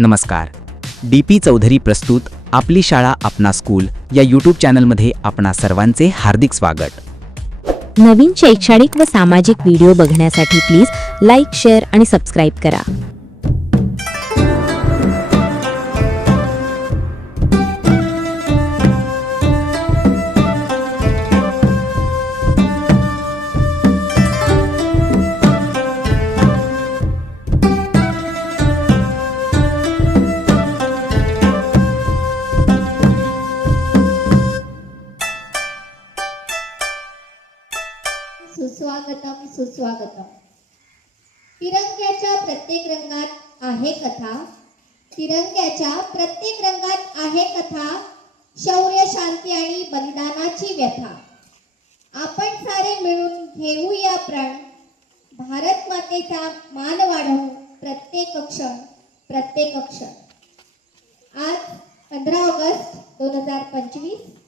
नमस्कार. D P Chaudhari प्रस्तुत आपली शाळा आपणा स्कूल या यूट्यूब चॅनलमध्ये आपणा सर्वांचे हार्दिक स्वागत. नवीन शैक्षणिक व सामाजिक व्हिडिओ बघण्यासाठी प्लीज लाईक शेअर आणि सबस्क्राईब करा. सुस्वागतम सुस्वागतम. तिरंग्याच्या प्रत्येक रंगात आहे कथा. तिरंग्याच्या प्रत्येक रंगात आहे कथा. शौर्य शांती आणि बलिदानाची व्यथा. आपण सारे मिळून घेऊया प्रण. भारत मातेचा मान वाढवू प्रत्येक क्षण प्रत्येक क्षण. आज पंधरा ऑगस्ट दोन हजार पंचवीस.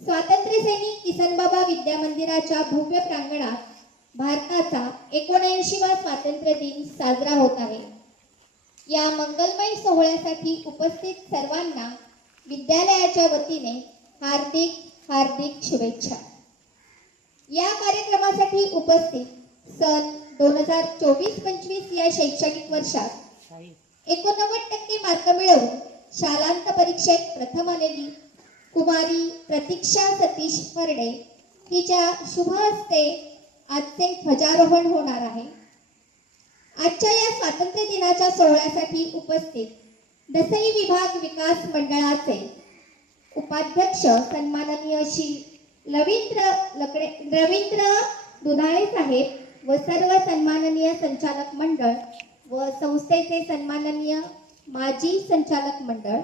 स्वातंत्र्य सैनिक किसनबाबा विद्या मंदिराच्या भव्य प्रांगणात भारताचा एकोणऐंशीवा स्वातंत्र्य दिन साजरा होत आहे. या मंगलमय सोहळ्यासाठी उपस्थित सर्वांना विद्यालयाच्या वतीने हार्दिक हार्दिक शुभेच्छा. या कार्यक्रमासाठी उपस्थित सन दोन हजार चोवीस पंचवीस या शैक्षणिक वर्षात एकोणनव्वद टक्के मार्क मिळवून शालांत परीक्षेत प्रथम आलेली कुमारी प्रतीक्षा सतीश फरडे हिच्या शुभ हस्ते आजचे ध्वजारोहण होणार आहे. आजच्या या स्वातंत्र्य दिनाच्या सोहळ्यासाठी उपस्थित दसई विभाग विकास मंडळाचे उपाध्यक्ष सन्माननीय श्री रवींद्र लकडे रवींद्र दुधाळे साहेब व सर्व सन्माननीय संचालक मंडळ व संस्थेचे सन्माननीय माजी संचालक मंडळ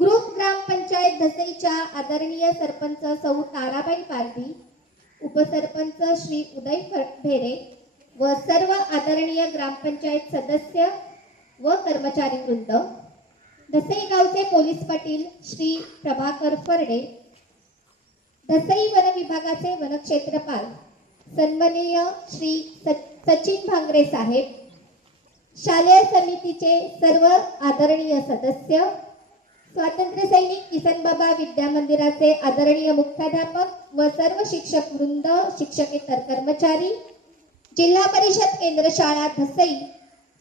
ग्रुप ग्रामपंचायत दसईच्या आदरणीय सरपंच सौ ताराबाई पारधी उपसरपंच श्री उदय भेरे व सर्व आदरणीय ग्रामपंचायत सदस्य व कर्मचारी वृंद दसई गावचे पोलीस पाटील श्री प्रभाकर फरडे दसई वन विभागाचे वनक्षेत्रपाल सन्माननीय श्री स- सचिन भांगरे साहेब शालेय समितीचे सर्व आदरणीय सदस्य स्वातंत्र्य सैनिक किसनबाबा विद्या मंदिराचे आदरणीय मुख्याध्यापक व सर्व शिक्षक वृंद शिक्षकेतर कर्मचारी जिल्हा परिषद केंद्र शाळा धसई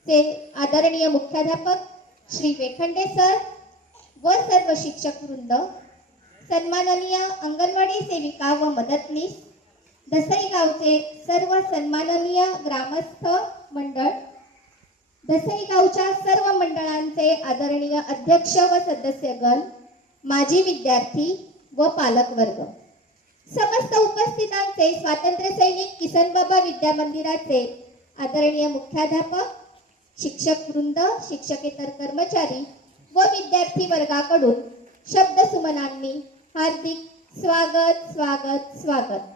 चे आदरणीय मुख्याध्यापक श्री वेखंडे सर व सर्व शिक्षक वृंद सन्माननीय अंगणवाडी सेविका व मदतनीस धसई गावचे सर्व सन्माननीय ग्रामस्थ मंडळ दसई गावच्या सर्व मंडळांचे आदरणीय अध्यक्ष व सदस्यगण माजी विद्यार्थी व पालकवर्ग. समस्त उपस्थितांचे स्वातंत्र्य सैनिक किसनबाबा विद्या मंदिराचे आदरणीय मुख्याध्यापक शिक्षक वृंद शिक्षकेतर कर्मचारी व विद्यार्थी वर्गाकडून शब्दसुमनांनी हार्दिक स्वागत स्वागत स्वागत.